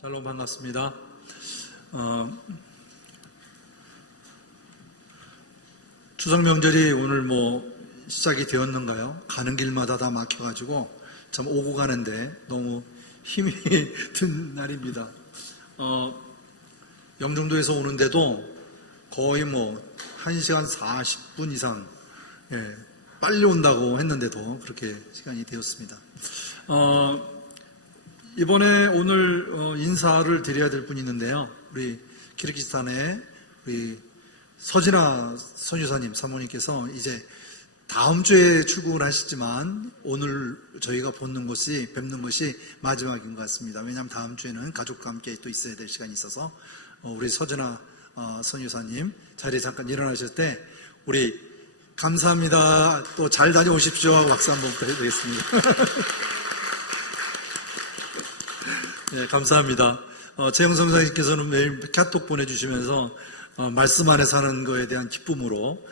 샬롬 반갑습니다. 추석 명절이 오늘 시작이 되었는가요? 가는 길마다 다 막혀가지고 참 오고 가는데 너무 힘이 든 날입니다. 영종도에서 오는데도 거의 1시간 40분 이상 빨리 온다고 했는데도 그렇게 시간이 되었습니다. 이번에 오늘 인사를 드려야 될 분이 있는데요. 우리 키르기스탄의 우리 서진아 선유사님 사모님께서 이제 다음 주에 출국을 하시지만 오늘 저희가 뵙는 것이 마지막인 것 같습니다. 왜냐하면 다음 주에는 가족과 함께 또 있어야 될 시간이 있어서 우리 서진아 선유사님 자리에 잠깐 일어나실 때 우리 감사합니다. 또 잘 다녀오십시오 하고 박수 한번 부탁드리겠습니다. 네, 감사합니다. 최영 선생님께서는 매일 카톡 보내주시면서 말씀 안에 사는 거에 대한 기쁨으로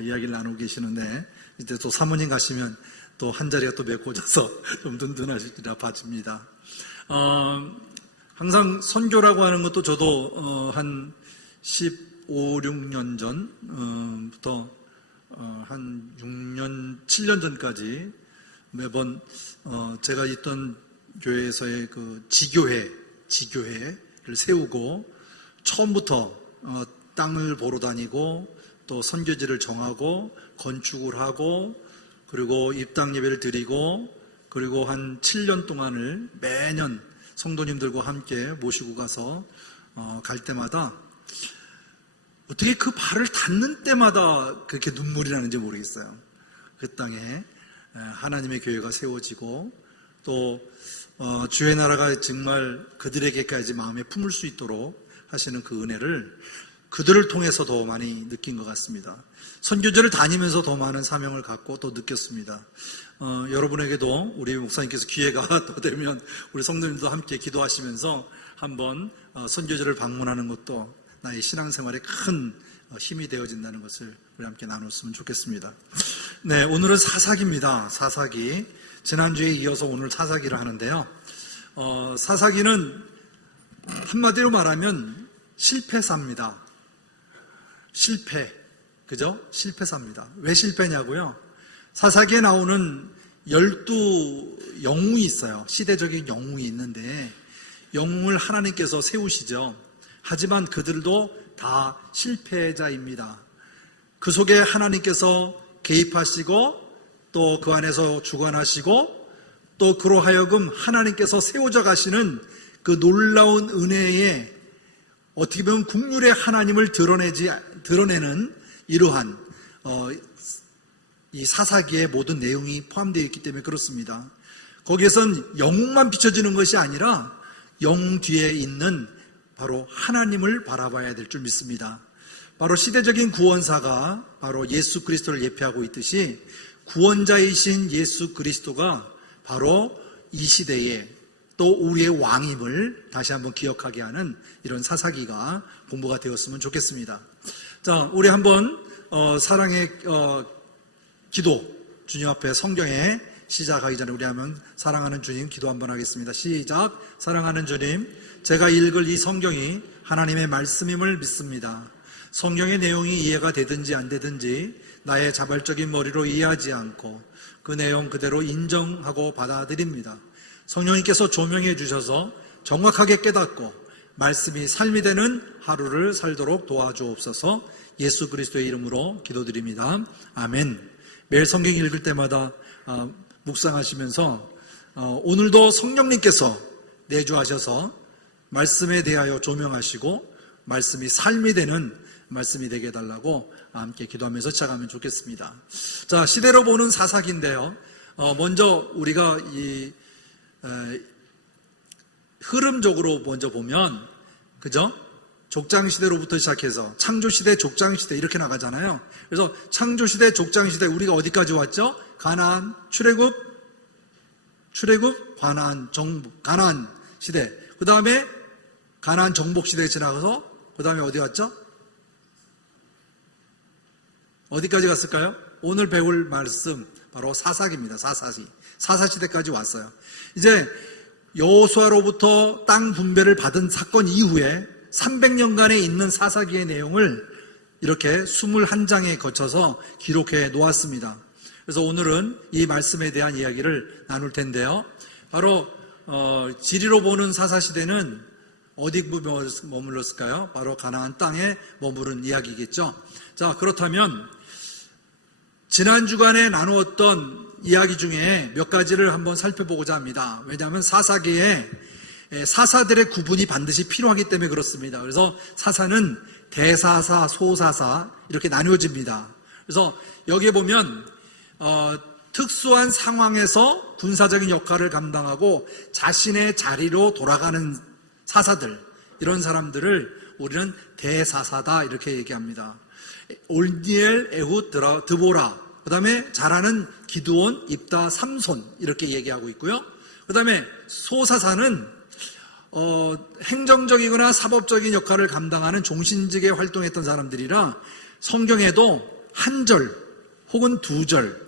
이야기를 나누고 계시는데 이제 또 사모님 가시면 또 한 자리가 또 메꿔져서 좀 든든하시리라 봐집니다. 항상 선교라고 하는 것도 저도 한 15, 16년 전부터 한 6년, 7년 전까지 매번 제가 있던 교회에서의 그 지교회를 세우고 처음부터 땅을 보러 다니고 또 선교지를 정하고 건축을 하고 그리고 입당 예배를 드리고 그리고 한 7년 동안을 매년 성도님들과 함께 모시고 가서 갈 때마다 어떻게 그 발을 닿는 때마다 그렇게 눈물이 나는지 모르겠어요. 그 땅에 하나님의 교회가 세워지고 또 주의 나라가 정말 그들에게까지 마음에 품을 수 있도록 하시는 그 은혜를 그들을 통해서 더 많이 느낀 것 같습니다. 선교지를 다니면서 더 많은 사명을 갖고 또 느꼈습니다. 여러분에게도 우리 목사님께서 기회가 또 되면 우리 성도님도 함께 기도하시면서 한번 선교지를 방문하는 것도 나의 신앙생활에 큰 힘이 되어진다는 것을 우리 함께 나눴으면 좋겠습니다. 네, 오늘은 사사기입니다. 사사기. 지난주에 이어서 오늘 사사기를 하는데요. 사사기는 한마디로 말하면 실패사입니다. 실패. 그죠? 실패사입니다. 왜 실패냐고요? 사사기에 나오는 12 영웅이 있어요. 시대적인 영웅이 있는데 영웅을 하나님께서 세우시죠. 하지만 그들도 다 실패자입니다. 그 속에 하나님께서 개입하시고 또 그 안에서 주관하시고 또 그로 하여금 하나님께서 세워져 가시는 그 놀라운 은혜에 어떻게 보면 국률의 하나님을 드러내는 이러한 이 사사기의 모든 내용이 포함되어 있기 때문에 그렇습니다. 거기에선 영웅만 비춰지는 것이 아니라 영웅 뒤에 있는 바로 하나님을 바라봐야 될 줄 믿습니다. 바로 시대적인 구원사가 바로 예수 그리스도를 예표하고 있듯이 구원자이신 예수 그리스도가 바로 이 시대에 또 우리의 왕임을 다시 한번 기억하게 하는 이런 사사기가 공부가 되었으면 좋겠습니다. 자, 우리 한번 사랑의 기도 주님 앞에 성경에 시작하기 전에 우리 한번 사랑하는 주님 기도 한번 하겠습니다. 시작. 사랑하는 주님, 제가 읽을 이 성경이 하나님의 말씀임을 믿습니다. 성경의 내용이 이해가 되든지 안 되든지 나의 자발적인 머리로 이해하지 않고 그 내용 그대로 인정하고 받아들입니다. 성령님께서 조명해 주셔서 정확하게 깨닫고 말씀이 삶이 되는 하루를 살도록 도와주옵소서. 예수 그리스도의 이름으로 기도드립니다. 아멘. 매일 성경 읽을 때마다 묵상하시면서 오늘도 성령님께서 내주하셔서 말씀에 대하여 조명하시고 말씀이 삶이 되는 말씀이 되게 해달라고 함께 기도하면서 시작하면 좋겠습니다. 자, 시대로 보는 사사기인데요. 먼저 우리가 이 흐름적으로 먼저 보면, 그죠? 족장시대로부터 시작해서 창조시대, 족장시대 이렇게 나가잖아요. 그래서 창조시대, 족장시대 우리가 어디까지 왔죠? 가나안, 출애굽, 가나안 시대. 그 다음에 가나안 정복시대에 지나가서 그 다음에 어디 왔죠? 어디까지 갔을까요? 오늘 배울 말씀 바로 사사기입니다. 사사시대까지 왔어요. 이제 여호수아로부터 땅 분배를 받은 사건 이후에 300년간에 있는 사사기의 내용을 이렇게 21장에 거쳐서 기록해 놓았습니다. 그래서 오늘은 이 말씀에 대한 이야기를 나눌 텐데요. 바로 지리로 보는 사사시대는 어디 머물렀을까요? 바로 가나안 땅에 머무른 이야기겠죠. 자, 그렇다면 지난 주간에 나누었던 이야기 중에 몇 가지를 한번 살펴보고자 합니다. 왜냐하면 사사기에 사사들의 구분이 반드시 필요하기 때문에 그렇습니다. 그래서 사사는 대사사, 소사사 이렇게 나뉘어집니다. 그래서 여기에 보면 특수한 상황에서 군사적인 역할을 감당하고 자신의 자리로 돌아가는 사사들, 이런 사람들을 우리는 대사사다 이렇게 얘기합니다. 올니엘, 에훗, 드보라, 그 다음에 잘하는 기드온, 입다, 삼손 이렇게 얘기하고 있고요. 그 다음에 소사사는 행정적이거나 사법적인 역할을 감당하는 종신직에 활동했던 사람들이라 성경에도 한 절 혹은 두 절,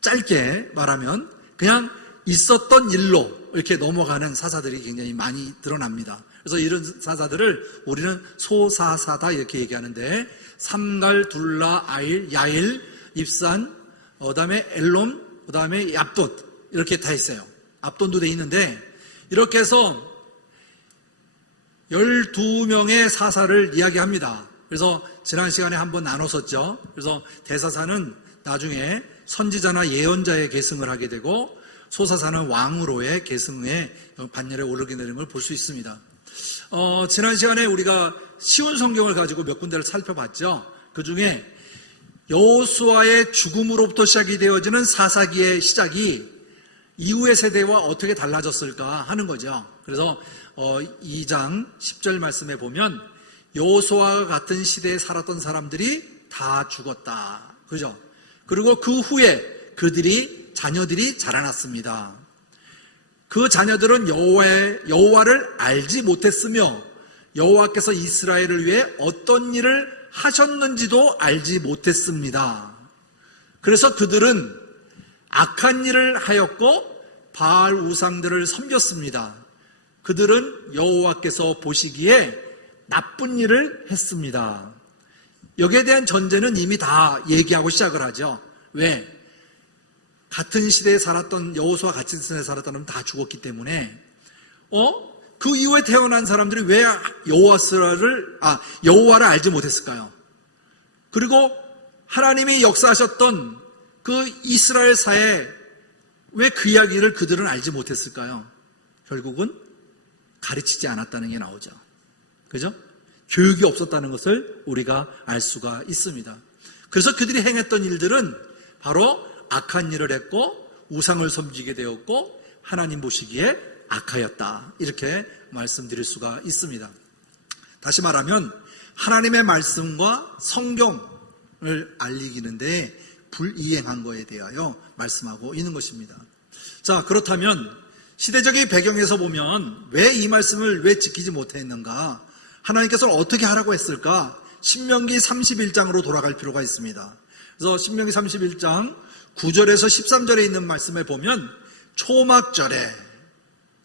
짧게 말하면 그냥 있었던 일로 이렇게 넘어가는 사사들이 굉장히 많이 드러납니다. 그래서 이런 사사들을 우리는 소사사다 이렇게 얘기하는데, 삼갈, 둘라, 아일, 야일, 입산, 그 다음에 엘롬, 그 다음에 얍돗 이렇게 다 있어요. 압돈도 돼 있는데, 이렇게 해서 12명의 사사를 이야기합니다. 그래서 지난 시간에 한번 나눴었죠. 그래서 대사사는 나중에 선지자나 예언자의 계승을 하게 되고, 소사사는 왕으로의 계승의 반열에 오르게 되는 걸 볼 수 있습니다. 지난 시간에 우리가 쉬운 성경을 가지고 몇 군데를 살펴봤죠. 그 중에 여호수아의 죽음으로부터 시작이 되어지는 사사기의 시작이 이후의 세대와 어떻게 달라졌을까 하는 거죠. 그래서 2장 10절 말씀에 보면 여호수아와 같은 시대에 살았던 사람들이 다 죽었다. 그죠? 그리고 그 후에 자녀들이 자라났습니다. 그 자녀들은 여호와를 알지 못했으며 여호와께서 이스라엘을 위해 어떤 일을 하셨는지도 알지 못했습니다. 그래서 그들은 악한 일을 하였고 바알 우상들을 섬겼습니다. 그들은 여호와께서 보시기에 나쁜 일을 했습니다. 여기에 대한 전제는 이미 다 얘기하고 시작을 하죠. 왜? 같은 시대에 살았던, 여호수아 같은 시대에 살았던 사람은 다 죽었기 때문에 그 이후에 태어난 사람들이 왜 여호와를 알지 못했을까요? 그리고 하나님이 역사하셨던 그 이스라엘사에 왜 그 이야기를 그들은 알지 못했을까요? 결국은 가르치지 않았다는 게 나오죠. 그죠? 교육이 없었다는 것을 우리가 알 수가 있습니다. 그래서 그들이 행했던 일들은 바로 악한 일을 했고 우상을 섬기게 되었고 하나님 보시기에 악하였다. 이렇게 말씀드릴 수가 있습니다. 다시 말하면 하나님의 말씀과 성경을 알리기는데 불이행한 것에 대하여 말씀하고 있는 것입니다. 자, 그렇다면 시대적인 배경에서 보면 왜 이 말씀을 왜 지키지 못했는가? 하나님께서는 어떻게 하라고 했을까? 신명기 31장으로 돌아갈 필요가 있습니다. 그래서 신명기 31장 9절에서 13절에 있는 말씀에 보면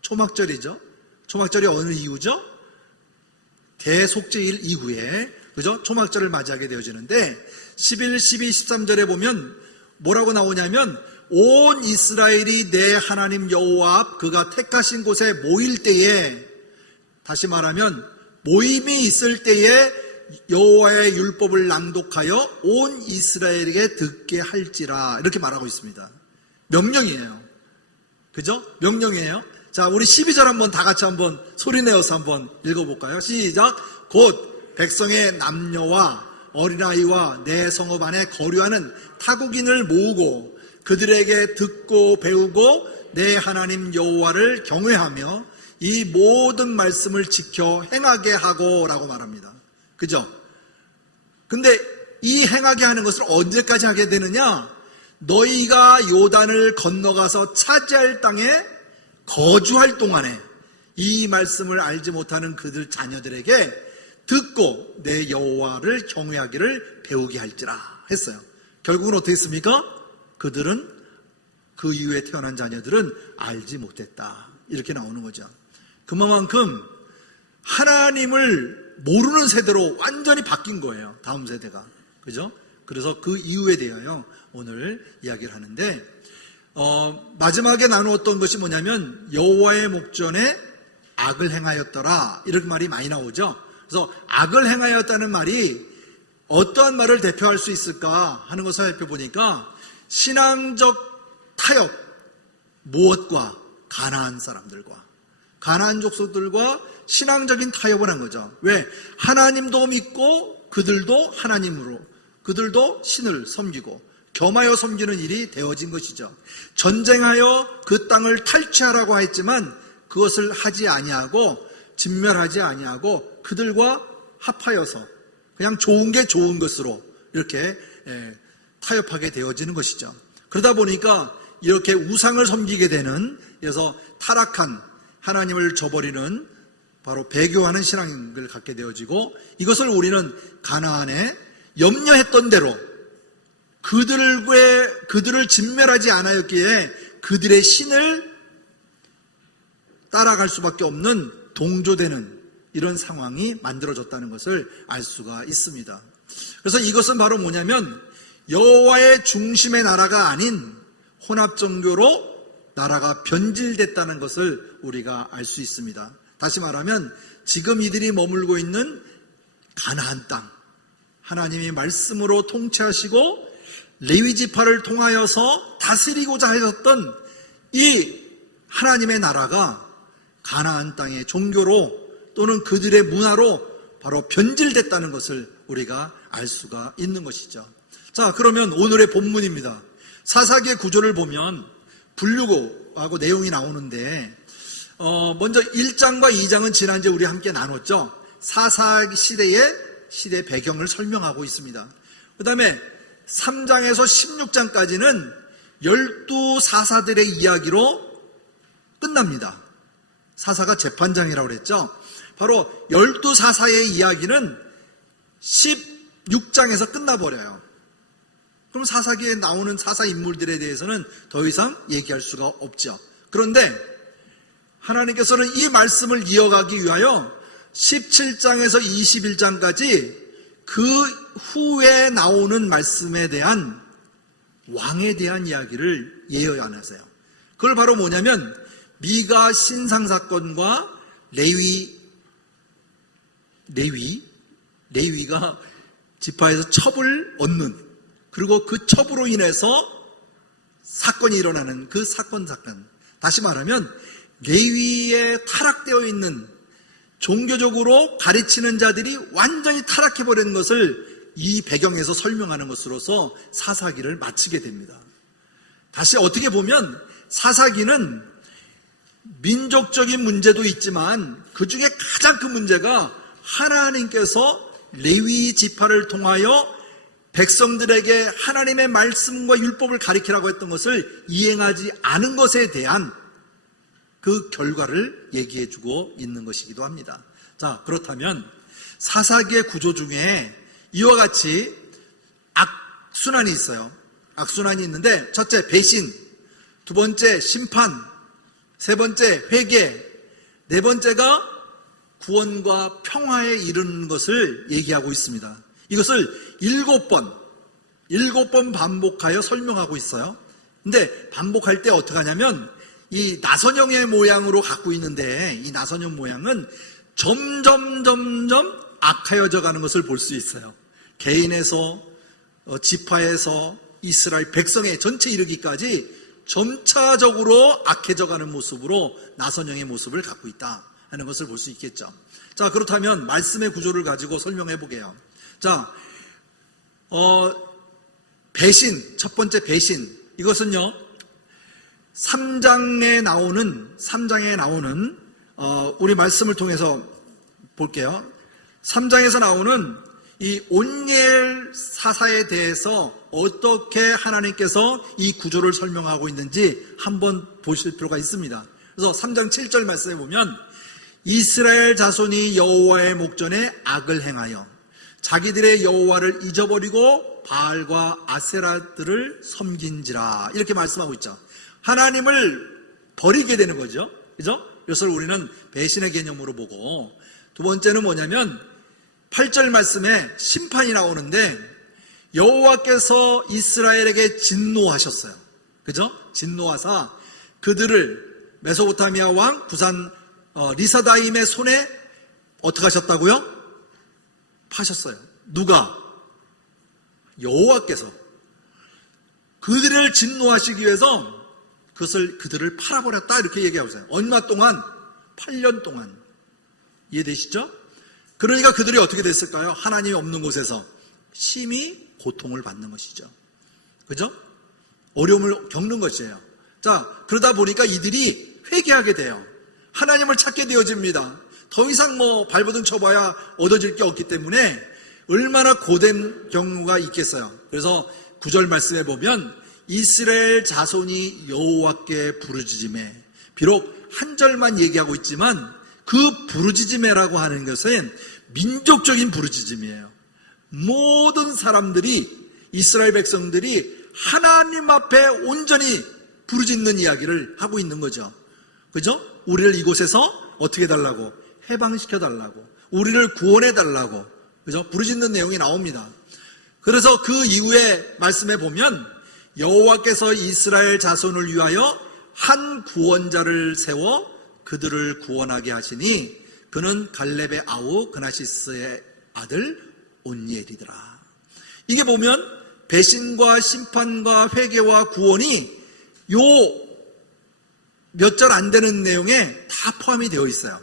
초막절이죠. 초막절이 어느 이후죠? 대속죄일 이후에, 그죠? 초막절을 맞이하게 되어지는데 11, 12, 13절에 보면 뭐라고 나오냐면 온 이스라엘이 내 하나님 여호와 앞 그가 택하신 곳에 모일 때에, 다시 말하면 모임이 있을 때에 여호와의 율법을 낭독하여 온 이스라엘에게 듣게 할지라, 이렇게 말하고 있습니다. 명령이에요. 그죠? 명령이에요. 자, 우리 12절 한번 다 같이 한번 소리내어서 한번 읽어볼까요? 시작. 곧 백성의 남녀와 어린아이와 내 성읍 안에 거류하는 타국인을 모으고 그들에게 듣고 배우고 내 하나님 여호와를 경외하며 이 모든 말씀을 지켜 행하게 하고 라고 말합니다. 그죠? 근데 이 행하게 하는 것을 언제까지 하게 되느냐? 너희가 요단을 건너가서 차지할 땅에 거주할 동안에 이 말씀을 알지 못하는 그들 자녀들에게 듣고 내 여호와를 경외하기를 배우게 할지라 했어요. 결국은 어떻게 했습니까? 그들은 그 이후에 태어난 자녀들은 알지 못했다. 이렇게 나오는 거죠. 그만큼 하나님을 모르는 세대로 완전히 바뀐 거예요. 다음 세대가. 그죠? 그래서 그 이유에 대하여 오늘 이야기를 하는데, 마지막에 나누었던 것이 뭐냐면 여호와의 목전에 악을 행하였더라, 이런 말이 많이 나오죠. 그래서 악을 행하였다는 말이 어떠한 말을 대표할 수 있을까 하는 것을 살펴보니까 신앙적 타협, 무엇과 가나안 사람들과 가나안 족속들과 신앙적인 타협을 한 거죠. 왜? 하나님도 믿고 그들도 하나님으로, 그들도 신을 섬기고 겸하여 섬기는 일이 되어진 것이죠. 전쟁하여 그 땅을 탈취하라고 했지만 그것을 하지 아니하고 진멸하지 아니하고 그들과 합하여서 그냥 좋은 게 좋은 것으로 이렇게 타협하게 되어지는 것이죠. 그러다 보니까 이렇게 우상을 섬기게 되는, 그래서 타락한 하나님을 저버리는 바로 배교하는 신앙을 갖게 되어지고, 이것을 우리는 가나안에 염려했던 대로 그들을 진멸하지 않았기에 그들의 신을 따라갈 수밖에 없는 동조되는 이런 상황이 만들어졌다는 것을 알 수가 있습니다. 그래서 이것은 바로 뭐냐면 여호와의 중심의 나라가 아닌 혼합종교로 나라가 변질됐다는 것을 우리가 알 수 있습니다. 다시 말하면 지금 이들이 머물고 있는 가나안 땅, 하나님이 말씀으로 통치하시고 레위 지파를 통하여서 다스리고자 하셨던 이 하나님의 나라가 가나안 땅의 종교로 또는 그들의 문화로 바로 변질됐다는 것을 우리가 알 수가 있는 것이죠. 자, 그러면 오늘의 본문입니다. 사사기의 구조를 보면 분류하고 내용이 나오는데, 먼저 1장과 2장은 지난주에 우리 함께 나눴죠. 사사기 시대 배경을 설명하고 있습니다. 그 다음에 3장에서 16장까지는 12사사들의 이야기로 끝납니다. 사사가 재판장이라고 그랬죠. 바로 12사사의 이야기는 16장에서 끝나버려요. 그럼 사사기에 나오는 사사 인물들에 대해서는 더 이상 얘기할 수가 없죠. 그런데 하나님께서는 이 말씀을 이어가기 위하여 17장에서 21장까지 그 후에 나오는 말씀에 대한 왕에 대한 이야기를 예언하세요. 그걸 바로 뭐냐면 미가 신상 사건과 레위가 지파에서 첩을 얻는, 그리고 그 첩으로 인해서 사건이 일어나는 그 사건. 다시 말하면 레위에 타락되어 있는, 종교적으로 가르치는 자들이 완전히 타락해버린 것을 이 배경에서 설명하는 것으로서 사사기를 마치게 됩니다. 다시 어떻게 보면 사사기는 민족적인 문제도 있지만 그 중에 가장 큰 문제가 하나님께서 레위 지파를 통하여 백성들에게 하나님의 말씀과 율법을 가리키라고 했던 것을 이행하지 않은 것에 대한 그 결과를 얘기해주고 있는 것이기도 합니다. 자, 그렇다면 사사기의 구조 중에 이와 같이 악순환이 있어요. 악순환이 있는데, 첫째 배신, 두 번째 심판, 세 번째 회개, 네 번째가 구원과 평화에 이르는 것을 얘기하고 있습니다. 이것을 7번 반복하여 설명하고 있어요. 근데 반복할 때 어떻게 하냐면 이 나선형의 모양으로 갖고 있는데, 이 나선형 모양은 점점 악하여져 가는 것을 볼 수 있어요. 개인에서 지파에서 이스라엘 백성의 전체 이르기까지 점차적으로 악해져 가는 모습으로 나선형의 모습을 갖고 있다 하는 것을 볼 수 있겠죠. 자, 그렇다면 말씀의 구조를 가지고 설명해 보게요. 자, 배신, 첫 번째 배신, 이것은요 3장에 나오는 우리 말씀을 통해서 볼게요. 3장에서 나오는 이 온니엘 사사에 대해서 어떻게 하나님께서 이 구조를 설명하고 있는지 한번 보실 필요가 있습니다. 그래서 3장 7절 말씀에 보면 이스라엘 자손이 여호와의 목전에 악을 행하여 자기들의 여호와를 잊어버리고 바알과 아세라들을 섬긴지라, 이렇게 말씀하고 있죠. 하나님을 버리게 되는 거죠. 그죠? 이것을 우리는 배신의 개념으로 보고, 두 번째는 뭐냐면 8절 말씀에 심판이 나오는데 여호와께서 이스라엘에게 진노하셨어요. 그죠? 진노하사 그들을 메소포타미아 왕 부산 리사다임의 손에 어떻게 하셨다고요? 파셨어요. 누가? 여호와께서 그들을 진노하시기 위해서 그들을 팔아버렸다 이렇게 얘기하고 있어요. 얼마 동안? 8년 동안. 이해되시죠? 그러니까 그들이 어떻게 됐을까요? 하나님이 없는 곳에서 심히 고통을 받는 것이죠. 그죠? 어려움을 겪는 것이에요. 자, 그러다 보니까 이들이 회개하게 돼요. 하나님을 찾게 되어집니다. 더 이상 발버둥 쳐봐야 얻어질 게 없기 때문에 얼마나 고된 경우가 있겠어요. 그래서 9절 말씀에 보면 이스라엘 자손이 여호와께 부르짖음에, 비록 한 절만 얘기하고 있지만 그 부르짖음에라고 하는 것은 민족적인 부르짖음이에요. 모든 사람들이, 이스라엘 백성들이 하나님 앞에 온전히 부르짖는 이야기를 하고 있는 거죠. 그죠? 우리를 이곳에서 어떻게 해달라고? 해방시켜달라고, 우리를 구원해달라고, 그죠? 부르짖는 내용이 나옵니다. 그래서 그 이후에 말씀에 보면 여호와께서 이스라엘 자손을 위하여 한 구원자를 세워 그들을 구원하게 하시니 그는 갈렙의 아우 그나시스의 아들 온니엘이더라. 이게 보면 배신과 심판과 회개와 구원이 요 몇 절 안 되는 내용에 다 포함이 되어 있어요.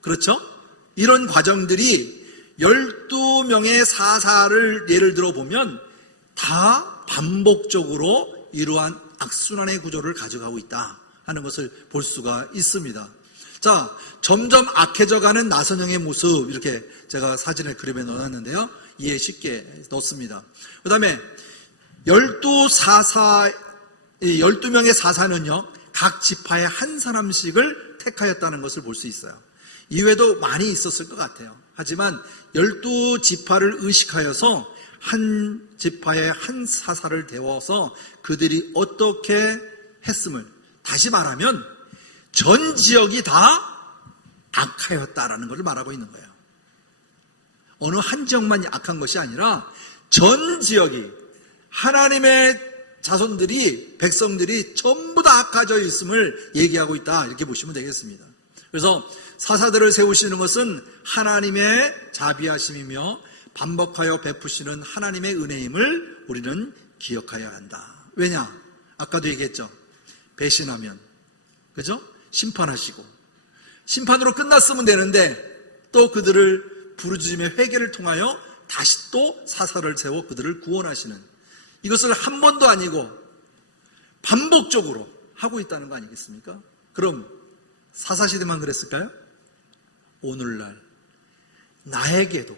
그렇죠? 이런 과정들이 12명의 사사를 예를 들어 보면 다 반복적으로 이러한 악순환의 구조를 가져가고 있다 하는 것을 볼 수가 있습니다. 자, 점점 악해져가는 나선형의 모습, 이렇게 제가 사진을 그림에 넣어놨는데요. 이해 쉽게 넣습니다. 그 다음에 12명의 사사는요, 각 지파의 한 사람씩을 택하였다는 것을 볼 수 있어요. 이외에도 많이 있었을 것 같아요. 하지만 12지파를 의식하여서 한 지파의 한 사사를 대워서 그들이 어떻게 했음을, 다시 말하면 전 지역이 다 악하였다라는 것을 말하고 있는 거예요. 어느 한 지역만 악한 것이 아니라 전 지역이, 하나님의 자손들이, 백성들이 전부 다 악해져 있음을 얘기하고 있다, 이렇게 보시면 되겠습니다. 그래서 사사들을 세우시는 것은 하나님의 자비하심이며 반복하여 베푸시는 하나님의 은혜임을 우리는 기억해야 한다. 왜냐? 아까도 얘기했죠. 배신하면, 그죠? 심판하시고, 심판으로 끝났으면 되는데 또 그들을 부르짖음의 회개를 통하여 다시 또 사사를 세워 그들을 구원하시는, 이것을 한 번도 아니고 반복적으로 하고 있다는 거 아니겠습니까? 그럼 사사시대만 그랬을까요? 오늘날 나에게도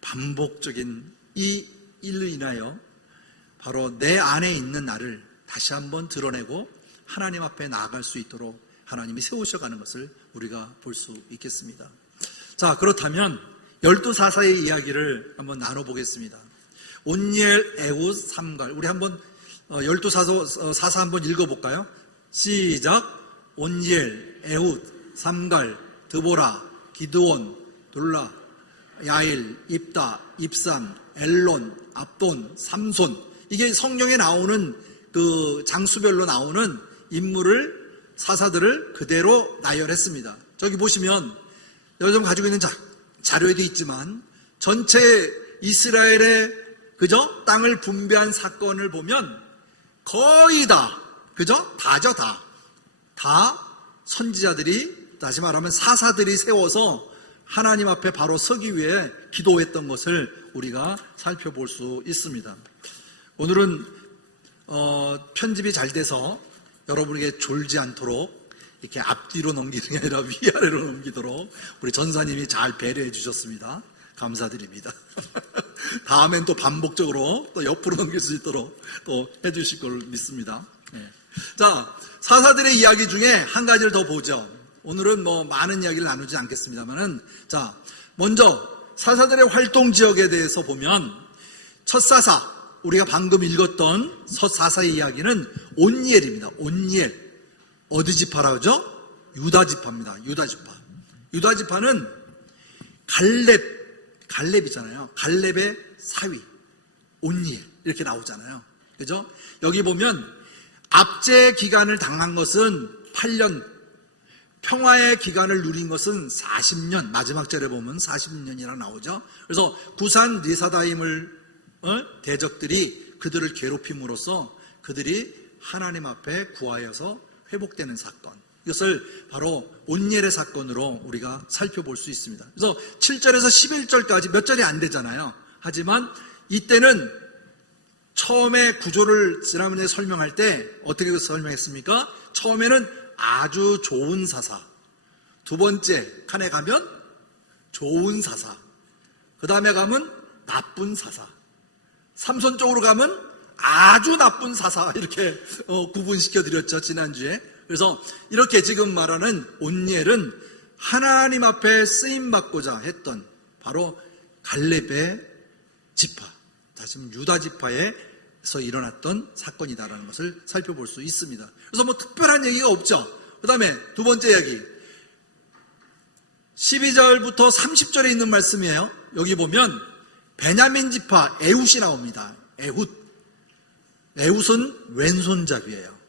반복적인 이 일로 인하여 바로 내 안에 있는 나를 다시 한번 드러내고 하나님 앞에 나아갈 수 있도록 하나님이 세우셔가는 것을 우리가 볼 수 있겠습니다. 자, 그렇다면 12사사의 이야기를 한번 나눠보겠습니다. 온니엘, 에훗, 삼갈. 우리 한번 12사사 한번 읽어볼까요? 시작. 온니엘, 에훗, 삼갈, 드보라, 기드온, 둘라, 야일, 입다, 입산, 엘론, 압돈, 삼손. 이게 성경에 나오는 그 장수별로 나오는 인물을, 사사들을 그대로 나열했습니다. 저기 보시면 요즘 가지고 있는 자료에도 있지만 전체 이스라엘의, 그죠? 땅을 분배한 사건을 보면 거의 다, 그죠? 다죠, 다 선지자들이, 다시 말하면 사사들이 세워서 하나님 앞에 바로 서기 위해 기도했던 것을 우리가 살펴볼 수 있습니다. 오늘은 편집이 잘 돼서 여러분에게 졸지 않도록 이렇게 앞뒤로 넘기는 게 아니라 위아래로 넘기도록 우리 전사님이 잘 배려해 주셨습니다. 감사드립니다. 다음엔 또 반복적으로 또 옆으로 넘길 수 있도록 또 해주실 걸 믿습니다. 네. 자, 사사들의 이야기 중에 한 가지를 더 보죠. 오늘은 많은 이야기를 나누지 않겠습니다만은, 자, 먼저 사사들의 활동 지역에 대해서 보면 첫 사사, 우리가 방금 읽었던 사사의 이야기는 온니엘입니다. 온니엘. 어디 지파라고 하죠? 유다 지파입니다. 유다 지파. 유다 지파는 갈렙이잖아요. 갈렙의 사위. 온니엘. 이렇게 나오잖아요. 그죠? 여기 보면 압제 기간을 당한 것은 8년, 평화의 기간을 누린 것은 40년, 마지막 절에 보면 40년이라 나오죠. 그래서 구산 리사다임을 대적들이 그들을 괴롭힘으로써 그들이 하나님 앞에 구하여서 회복되는 사건, 이것을 바로 온니엘의 사건으로 우리가 살펴볼 수 있습니다. 그래서 7절에서 11절까지 몇 절이 안 되잖아요. 하지만 이때는 처음에 구조를 지난번에 설명할 때 어떻게 설명했습니까? 처음에는 아주 좋은 사사, 두 번째 칸에 가면 좋은 사사, 그 다음에 가면 나쁜 사사, 삼손 쪽으로 가면 아주 나쁜 사사, 이렇게 구분시켜 드렸죠, 지난주에. 그래서 이렇게 지금 말하는 온니엘은 하나님 앞에 쓰임받고자 했던 바로 갈렙의 지파, 다시 유다 지파에서 일어났던 사건이다라는 것을 살펴볼 수 있습니다. 그래서 뭐 특별한 얘기가 없죠. 그 다음에 두 번째 이야기, 12절부터 30절에 있는 말씀이에요. 여기 보면 베냐민 지파 에훗이 나옵니다. 에훗은 왼손잡이에요.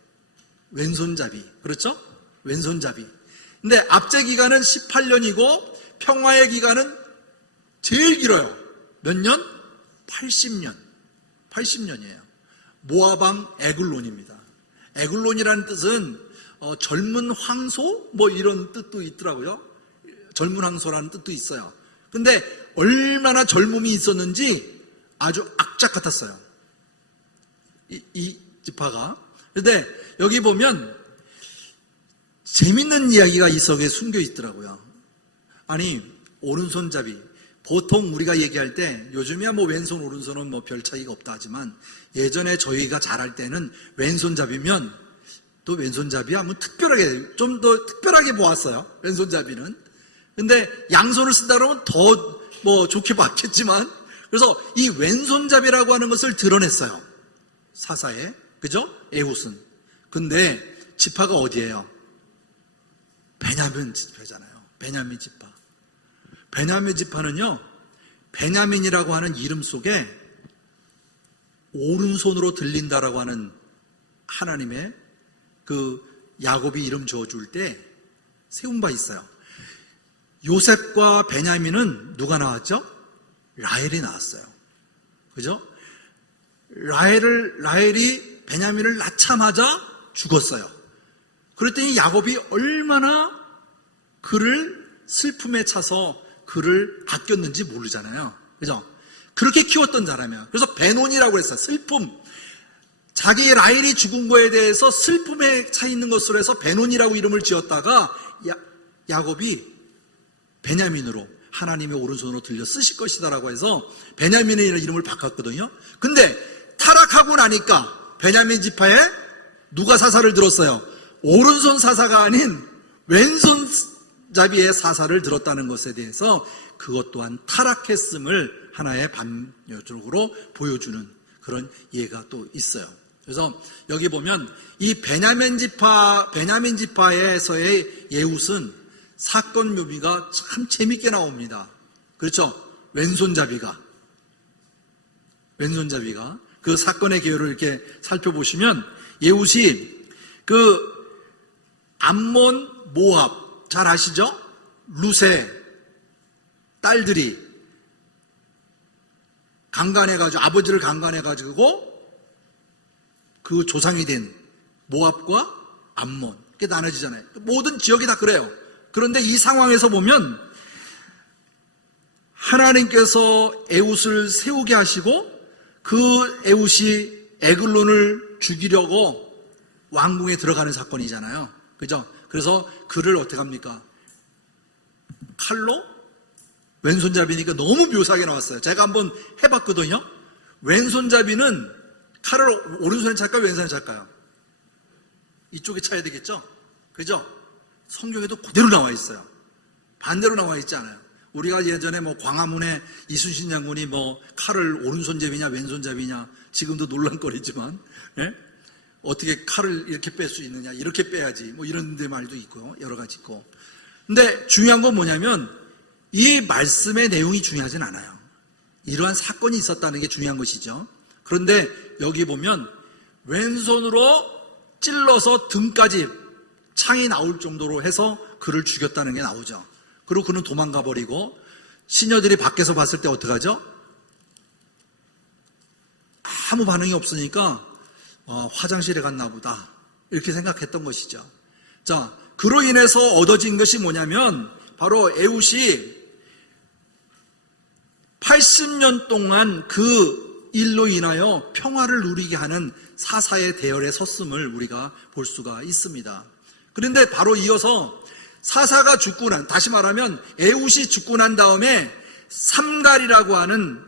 왼손잡이. 그렇죠? 왼손잡이. 근데 압제 기간은 18년이고 평화의 기간은 제일 길어요. 몇 년? 80년. 80년이에요. 모압왕 에글론입니다. 에글론이라는 뜻은 젊은 황소? 뭐 이런 뜻도 있더라고요. 젊은 황소라는 뜻도 있어요. 근데 얼마나 젊음이 있었는지 아주 악착 같았어요. 이 지파가. 그런데 여기 보면 재밌는 이야기가 이 속에 숨겨 있더라고요. 아니, 오른손잡이. 보통 우리가 얘기할 때 요즘이야 뭐 왼손 오른손은 뭐 별 차이가 없다 하지만 예전에 저희가 잘할 때는 왼손잡이면 또 왼손잡이야 뭐 특별하게 좀 더 특별하게 보았어요. 왼손잡이는. 근데 양손을 쓴다 그러면 더 뭐 좋게 봤겠지만, 그래서 이 왼손잡이라고 하는 것을 드러냈어요. 사사에. 그죠? 에훗은. 근데 지파가 어디예요? 베냐민 지파잖아요. 베냐민 지파. 베냐민 지파는요, 베냐민이라고 하는 이름 속에 오른손으로 들린다라고 하는 하나님의 그 야곱이 이름 지어줄 때 세운 바 있어요. 요셉과 베냐민은 누가 나왔죠? 라헬이 나왔어요. 그죠? 라헬이 베냐민을 낳자마자 죽었어요. 그랬더니 야곱이 얼마나 그를 슬픔에 차서 그를 아꼈는지 모르잖아요. 그죠? 그렇게 키웠던 사람이야. 그래서 베논이라고 했어요. 슬픔. 자기 라헬이 죽은 거에 대해서 슬픔에 차 있는 것으로 해서 베논이라고 이름을 지었다가 야곱이 베냐민으로 하나님의 오른손으로 들려 쓰실 것이다라고 해서 베냐민의 이름을 바꿨거든요. 근데 타락하고 나니까 베냐민 지파에 누가 사사를 들었어요? 오른손 사사가 아닌 왼손잡이의 사사를 들었다는 것에 대해서 그것 또한 타락했음을 하나의 반여적으로 보여주는 그런 예가 또 있어요. 그래서 여기 보면 이 베냐민 지파에서의 에훗은 사건 묘미가 참 재밌게 나옵니다. 그렇죠? 왼손잡이가 그 사건의 개요를 이렇게 살펴보시면 에훗이 그 암몬, 모압 잘 아시죠? 룻의 딸들이 강간해가지고 아버지를 강간해가지고 그 조상이 된 모압과 암몬 이렇게 나눠지잖아요. 모든 지역이 다 그래요. 그런데 이 상황에서 보면 하나님께서 에훗을 세우게 하시고 그 에훗이 에글론을 죽이려고 왕궁에 들어가는 사건이잖아요. 그죠? 그래서 그를 어떻게 합니까? 칼로? 왼손잡이니까 너무 묘사하게 나왔어요. 제가 한번 해봤거든요. 왼손잡이는 칼을 오른손에 찰까요? 왼손에 찰까요? 이쪽에 차야 되겠죠? 그죠? 성경에도 그대로 나와 있어요. 반대로 나와 있지 않아요. 우리가 예전에 뭐 광화문에 이순신 장군이 뭐 칼을 오른손잡이냐 왼손잡이냐 지금도 논란거리지만, 예? 어떻게 칼을 이렇게 뺄 수 있느냐, 이렇게 빼야지, 뭐 이런 데 말도 있고 여러 가지 있고. 근데 중요한 건 뭐냐면 이 말씀의 내용이 중요하진 않아요. 이러한 사건이 있었다는 게 중요한 것이죠. 그런데 여기 보면 왼손으로 찔러서 등까지 창이 나올 정도로 해서 그를 죽였다는 게 나오죠. 그리고 그는 도망가 버리고 시녀들이 밖에서 봤을 때 어떡하죠? 아무 반응이 없으니까 화장실에 갔나 보다 이렇게 생각했던 것이죠. 자, 그로 인해서 얻어진 것이 뭐냐면 바로 에훗이 80년 동안 그 일로 인하여 평화를 누리게 하는 사사의 대열에 섰음을 우리가 볼 수가 있습니다. 그런데 바로 이어서 사사가 죽고 난, 다시 말하면 에훗이 죽고 난 다음에 삼갈이라고 하는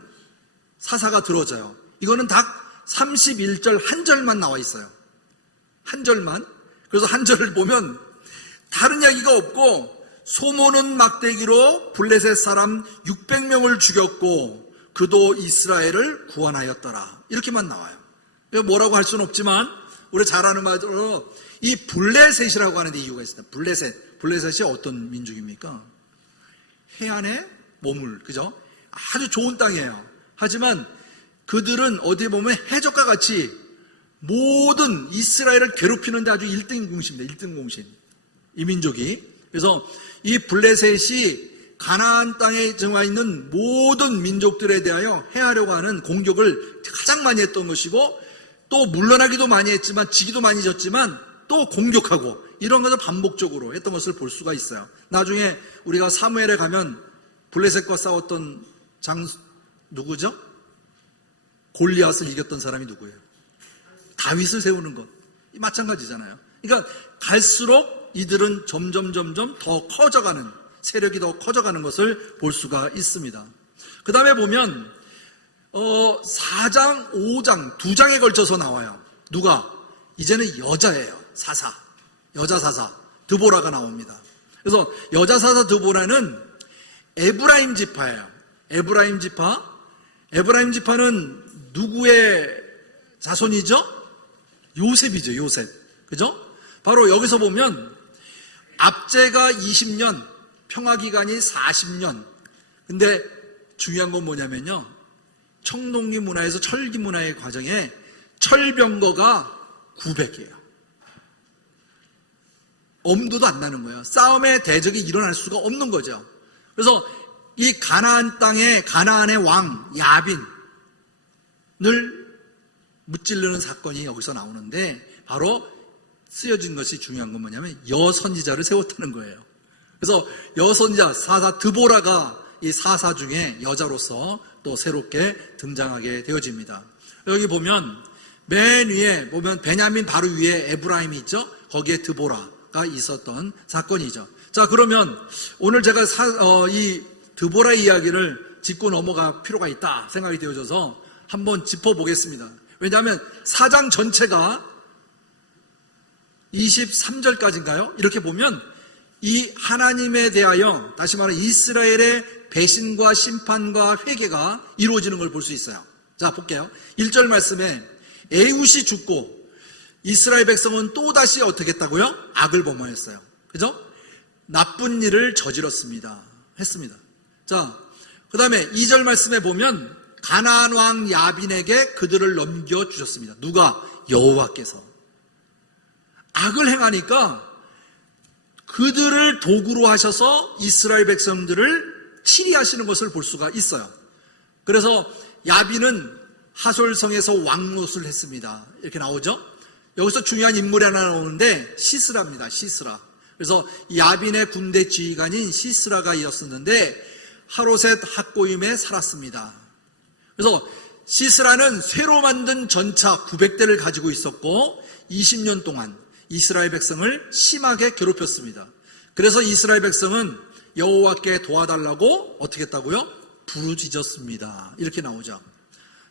사사가 들어져요. 이거는 딱 31절 한 절만 나와 있어요. 한 절만. 그래서 한 절을 보면 다른 이야기가 없고 소모는 막대기로 블레셋 사람 600명을 죽였고 그도 이스라엘을 구원하였더라. 이렇게만 나와요. 뭐라고 할 수는 없지만 우리 잘 아는 말대로 이 블레셋이라고 하는 데 이유가 있습니다. 블레셋이 어떤 민족입니까? 해안에 머물, 그죠? 아주 좋은 땅이에요. 하지만 그들은 어디 보면 해적과 같이 모든 이스라엘을 괴롭히는데 아주 1등 공신입니다. 1등 공신. 이 민족이. 그래서 이 블레셋이 가나안 땅에 정화 있는 모든 민족들에 대하여 해하려고 하는 공격을 가장 많이 했던 것이고 또 물러나기도 많이 했지만 지기도 많이 졌지만 또 공격하고 이런 것을 반복적으로 했던 것을 볼 수가 있어요. 나중에 우리가 사무엘에 가면 블레셋과 싸웠던 누구죠? 골리앗을 이겼던 사람이 누구예요? 다윗을 세우는 것. 마찬가지잖아요. 그러니까 갈수록 이들은 점점 더 커져가는, 세력이 더 커져가는 것을 볼 수가 있습니다. 그 다음에 보면 4장, 5장, 2장에 걸쳐서 나와요. 누가? 이제는 여자예요. 사사. 여자 사사. 드보라가 나옵니다. 그래서 여자 사사 드보라는 에브라임 지파예요. 에브라임 지파는 누구의 자손이죠? 요셉이죠. 요셉. 그죠? 바로 여기서 보면 압제가 20년, 평화기간이 40년. 근데 중요한 건 뭐냐면요. 청동기 문화에서 철기 문화의 과정에 철병거가 900이에요. 엄두도 안 나는 거예요. 싸움의 대적이 일어날 수가 없는 거죠. 그래서 이 가나안 땅에 가나안의 왕 야빈을 무찌르는 사건이 여기서 나오는데 바로 쓰여진 것이 중요한 건 뭐냐면 여선지자를 세웠다는 거예요. 그래서 여선지자 사사 드보라가 이 사사 중에 여자로서 또 새롭게 등장하게 되어집니다. 여기 보면 맨 위에 보면 베냐민 바로 위에 에브라임이 있죠. 거기에 드보라가 있었던 사건이죠. 자, 그러면 오늘 제가 이 드보라 이야기를 짚고 넘어갈 필요가 있다 생각이 되어져서 한번 짚어보겠습니다. 왜냐하면 4장 전체가 23절까지인가요? 이렇게 보면 이 하나님에 대하여 다시 말해 이스라엘의 배신과 심판과 회개가 이루어지는 걸 볼 수 있어요. 자, 볼게요. 1절 말씀에 에훗이 죽고 이스라엘 백성은 또다시 어떻게 했다고요? 악을 범하였어요. 그죠? 나쁜 일을 저질렀습니다. 했습니다. 자, 그 다음에 2절 말씀에 보면 가나안 왕 야빈에게 그들을 넘겨주셨습니다. 누가? 여호와께서. 악을 행하니까 그들을 도구로 하셔서 이스라엘 백성들을 치리하시는 것을 볼 수가 있어요. 그래서 야빈은 하솔성에서 왕노릇을 했습니다. 이렇게 나오죠. 여기서 중요한 인물이 하나 나오는데 시스라입니다. 시스라. 그래서 야빈의 군대 지휘관인 시스라가 이었었는데 하로셋 학고임에 살았습니다. 그래서 시스라는 새로 만든 전차 900대를 가지고 있었고 20년 동안 이스라엘 백성을 심하게 괴롭혔습니다. 그래서 이스라엘 백성은 여호와께 도와달라고 어떻게 했다고요? 부르짖었습니다. 이렇게 나오죠.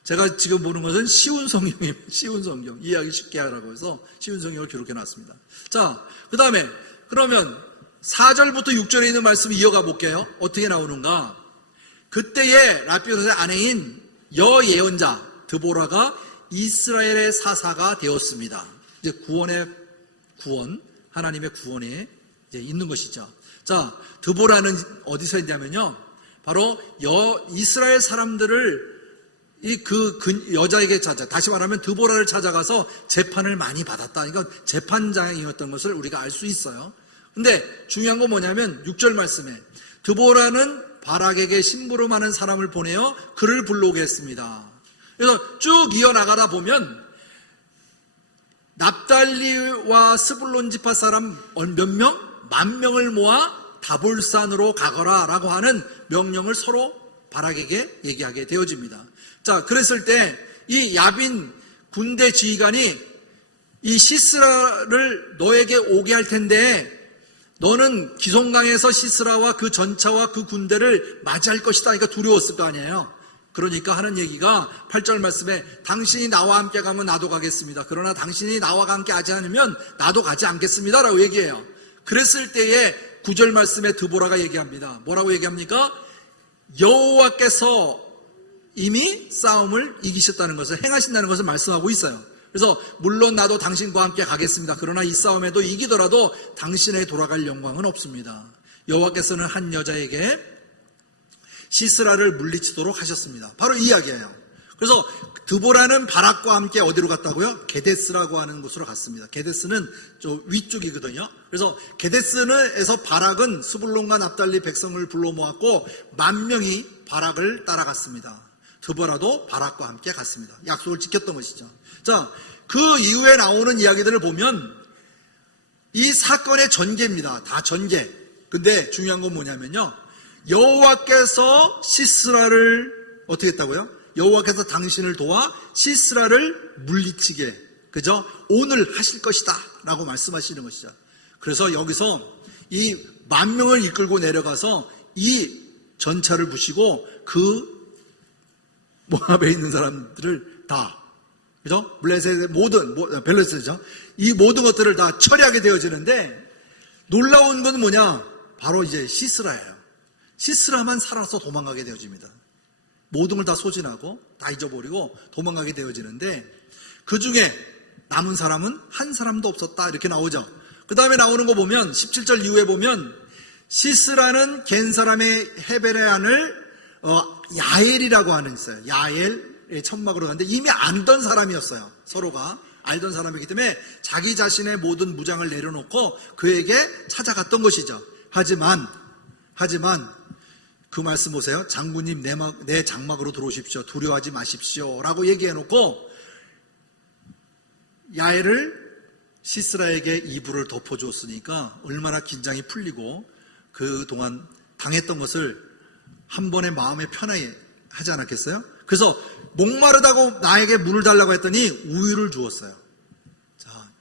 제가 지금 보는 것은 쉬운 성경입니다. 쉬운 성경. 이해하기 쉽게 하라고 해서 쉬운 성경을 기록해 놨습니다. 자, 그 다음에 그러면 4절부터 6절에 있는 말씀 이어가 볼게요. 어떻게 나오는가? 그때에 라피도의 아내인 여예언자 드보라가 이스라엘의 사사가 되었습니다. 이제 구원, 하나님의 구원에 이제 있는 것이죠. 자, 드보라는 어디서 있냐면요, 바로 이스라엘 사람들을 여자에게 다시 말하면 드보라를 찾아가서 재판을 많이 받았다. 그러니까 재판장이었던 것을 우리가 알 수 있어요. 근데 중요한 건 뭐냐면 6절 말씀에 드보라는 바락에게 심부름하는 사람을 보내어 그를 불러오게 했습니다. 그래서 쭉 이어나가다 보면 납달리와 스불론 지파 사람 몇 명? 10,000명을 모아 다볼산으로 가거라 라고 하는 명령을 서로 바락에게 얘기하게 되어집니다. 자, 그랬을 때 이 야빈 군대 지휘관이 이 시스라를 너에게 오게 할 텐데 너는 기송강에서 시스라와 그 전차와 그 군대를 맞이할 것이다. 그러니까 두려웠을 거 아니에요. 그러니까 하는 얘기가 8절 말씀에 당신이 나와 함께 가면 나도 가겠습니다. 그러나 당신이 나와 함께 하지 않으면 나도 가지 않겠습니다 라고 얘기해요. 그랬을 때에 9절 말씀에 드보라가 얘기합니다. 뭐라고 얘기합니까? 여호와께서 이미 싸움을 이기셨다는 것을, 행하신다는 것을 말씀하고 있어요. 그래서 물론 나도 당신과 함께 가겠습니다. 그러나 이 싸움에도 이기더라도 당신의 돌아갈 영광은 없습니다. 여호와께서는 한 여자에게 시스라를 물리치도록 하셨습니다. 바로 이 이야기예요. 그래서 드보라는 바락과 함께 어디로 갔다고요? 게데스라고 하는 곳으로 갔습니다. 게데스는 저 위쪽이거든요. 그래서 게데스에서 바락은 스불론과 납달리 백성을 불러 모았고 10,000명이 바락을 따라갔습니다. 드보라도 바락과 함께 갔습니다. 약속을 지켰던 것이죠. 자, 그 이후에 나오는 이야기들을 보면 이 사건의 전개입니다. 다 전개. 근데 중요한 건 뭐냐면요, 여호와께서 시스라를 어떻게 했다고요? 여호와께서 당신을 도와 시스라를 물리치게, 그죠? 오늘 하실 것이다 라고 말씀하시는 것이죠. 그래서 여기서 이 10,000명을 이끌고 내려가서 이 전차를 부시고 그 모압에 있는 사람들을 다, 그죠? 블레셋의 벨레셋이죠. 이 모든 것들을 다 처리하게 되어지는데 놀라운 건 뭐냐? 바로 이제 시스라예요. 시스라만 살아서 도망가게 되어집니다. 모든 걸 다 소진하고 다 잊어버리고 도망가게 되어지는데 그 중에 남은 사람은 한 사람도 없었다 이렇게 나오죠. 그 다음에 나오는 거 보면 17절 이후에 보면 시스라는 겐 사람의 헤베레안을 야엘이라고 하는 있어요. 야엘의 천막으로 갔는데 이미 알던 사람이었어요. 서로가 알던 사람이기 때문에 자기 자신의 모든 무장을 내려놓고 그에게 찾아갔던 것이죠. 하지만 그 말씀 보세요. 장군님 내 장막으로 들어오십시오. 두려워하지 마십시오 라고 얘기해놓고 야엘을 시스라에게 이불을 덮어주었으니까 얼마나 긴장이 풀리고 그동안 당했던 것을 한 번에 마음에 편하게 하지 않았겠어요? 그래서 목마르다고 나에게 물을 달라고 했더니 우유를 주었어요. 자,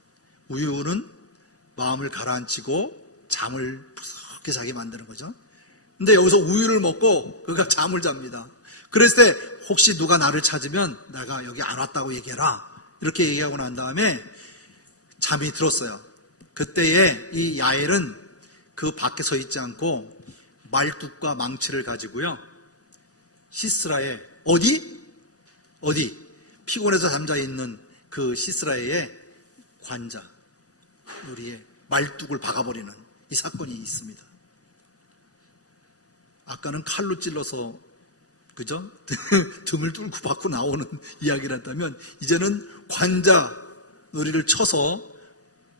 우유는 마음을 가라앉히고 잠을 부스럽게 자게 만드는 거죠. 근데 여기서 우유를 먹고 그가 잠을 잡니다. 그랬을 때 혹시 누가 나를 찾으면 내가 여기 안 왔다고 얘기해라 이렇게 얘기하고 난 다음에 잠이 들었어요. 그때에 이 야엘은 그 밖에 서 있지 않고 말뚝과 망치를 가지고요, 시스라의 어디 피곤해서 잠자 있는 그 시스라의 관자 우리의 말뚝을 박아버리는 이 사건이 있습니다. 아까는 칼로 찔러서, 그죠? 등을 뚫고 받고 나오는 이야기를 했다면 이제는 관자 놀이를 쳐서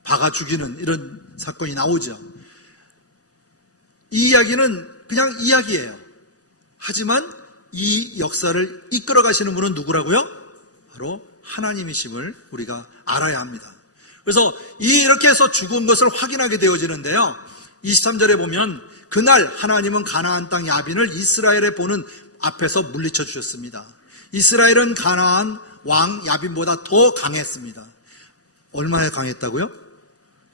박아 죽이는 이런 사건이 나오죠. 이 이야기는 그냥 이야기예요. 하지만 이 역사를 이끌어 가시는 분은 누구라고요? 바로 하나님이심을 우리가 알아야 합니다. 그래서 이렇게 해서 죽은 것을 확인하게 되어지는데요, 23절에 보면 그날 하나님은 가나안 땅 야빈을 이스라엘의 보는 앞에서 물리쳐 주셨습니다. 이스라엘은 가나안 왕 야빈보다 더 강했습니다. 얼마나 강했다고요?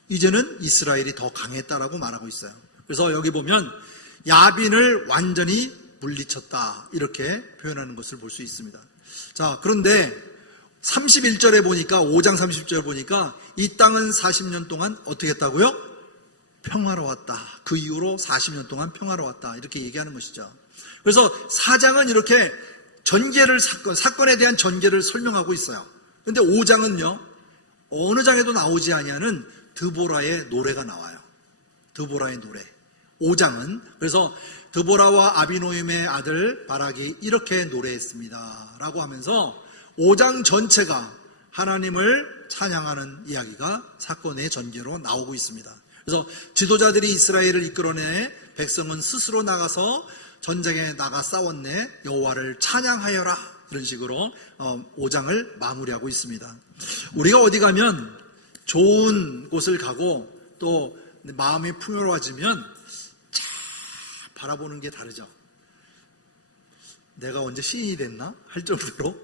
이제는 이스라엘이 더 강했다라고 말하고 있어요. 그래서 여기 보면 야빈을 완전히 물리쳤다 이렇게 표현하는 것을 볼 수 있습니다. 자, 그런데 31절에 보니까, 5장 30절에 보니까 이 땅은 40년 동안 어떻게 했다고요? 평화로웠다. 그 이후로 40년 동안 평화로웠다. 이렇게 얘기하는 것이죠. 그래서 4장은 이렇게 사건에 대한 전개를 설명하고 있어요. 근데 5장은요, 어느 장에도 나오지 아니하는 드보라의 노래가 나와요. 드보라의 노래. 5장은, 그래서 드보라와 아비노임의 아들 바락이 이렇게 노래했습니다 라고 하면서 5장 전체가 하나님을 찬양하는 이야기가 사건의 전개로 나오고 있습니다. 그래서 지도자들이 이스라엘을 이끌어내 백성은 스스로 나가서 전쟁에 나가 싸웠네, 여호와를 찬양하여라, 이런 식으로 5장을 마무리하고 있습니다. 우리가 어디 가면 좋은 곳을 가고 또 마음이 풍요로워지면 쫙 바라보는 게 다르죠. 내가 언제 시인이 됐나 할 정도로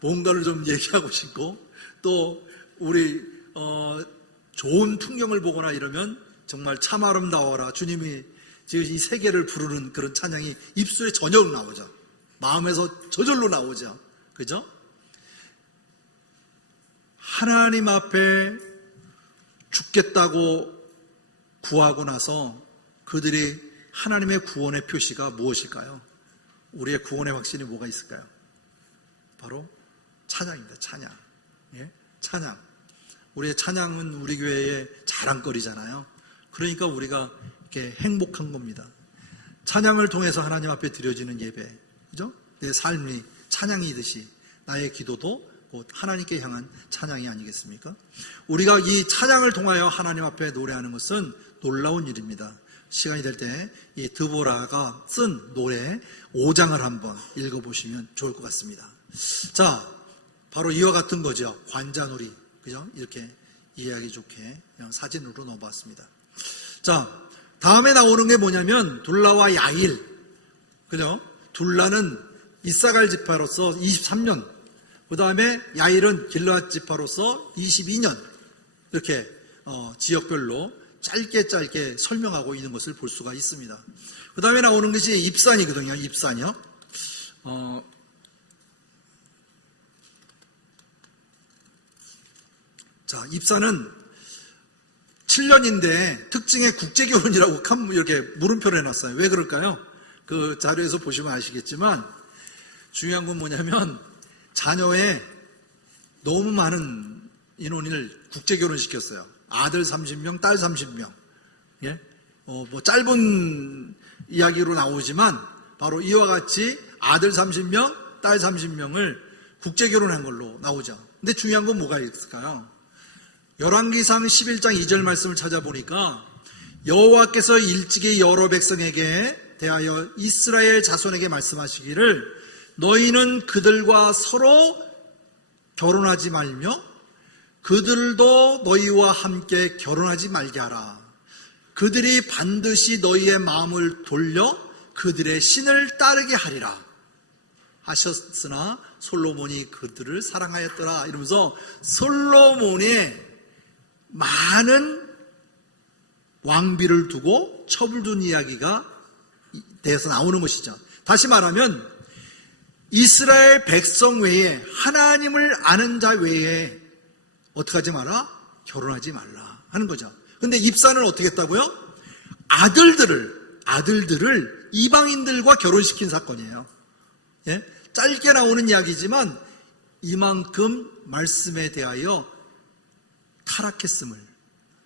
뭔가를 좀 얘기하고 싶고, 또 우리 좋은 풍경을 보거나 이러면 정말 참 아름다워라, 주님이 지금 이 세계를 부르는 그런 찬양이 입술에 저절로 나오죠. 마음에서 저절로 나오죠. 그죠? 하나님 앞에 죽겠다고 구하고 나서 그들이 하나님의 구원의 표시가 무엇일까요? 우리의 구원의 확신이 뭐가 있을까요? 바로 찬양입니다. 찬양. 예? 찬양. 우리의 찬양은 우리 교회의 자랑거리잖아요. 그러니까 우리가 이렇게 행복한 겁니다. 찬양을 통해서 하나님 앞에 드려지는 예배, 그죠? 내 삶이 찬양이듯이 나의 기도도 곧 하나님께 향한 찬양이 아니겠습니까? 우리가 이 찬양을 통하여 하나님 앞에 노래하는 것은 놀라운 일입니다. 시간이 될 때 이 드보라가 쓴 노래 5장을 한번 읽어보시면 좋을 것 같습니다. 자, 바로 이와 같은 거죠. 관자놀이, 그죠? 이렇게 이해하기 좋게 그냥 사진으로 넣어봤습니다. 자, 다음에 나오는 게 뭐냐면 둘라와 야일, 그죠? 둘라는 이사갈 지파로서 23년, 그 다음에 야일은 길르앗 지파로서 22년, 이렇게 지역별로 짧게 설명하고 있는 것을 볼 수가 있습니다. 그 다음에 나오는 것이 입산이거든요. 입산이요. 자, 입산은 7년인데 특징에 국제결혼이라고 이렇게 물음표를 해놨어요. 왜 그럴까요? 그 자료에서 보시면 아시겠지만 중요한 건 뭐냐면 자녀의 너무 많은 인원을 국제결혼 시켰어요. 아들 30명, 딸 30명. 예? 뭐 짧은 이야기로 나오지만 바로 이와 같이 아들 30명, 딸 30명을 국제결혼한 걸로 나오죠. 근데 중요한 건 뭐가 있을까요? 열왕기상 11장 2절 말씀을 찾아보니까 여호와께서 일찍이 여러 백성에게 대하여 이스라엘 자손에게 말씀하시기를 너희는 그들과 서로 결혼하지 말며 그들도 너희와 함께 결혼하지 말게 하라. 그들이 반드시 너희의 마음을 돌려 그들의 신을 따르게 하리라 하셨으나 솔로몬이 그들을 사랑하였더라. 이러면서 솔로몬의 많은 왕비를 두고 첩을 둔 이야기가 대해서 나오는 것이죠. 다시 말하면 이스라엘 백성 외에 하나님을 아는 자 외에 어떻게 하지 마라? 결혼하지 말라 하는 거죠. 근데 입산은 어떻게 했다고요? 아들들을 이방인들과 결혼시킨 사건이에요. 예? 짧게 나오는 이야기지만 이만큼 말씀에 대하여 타락했음을,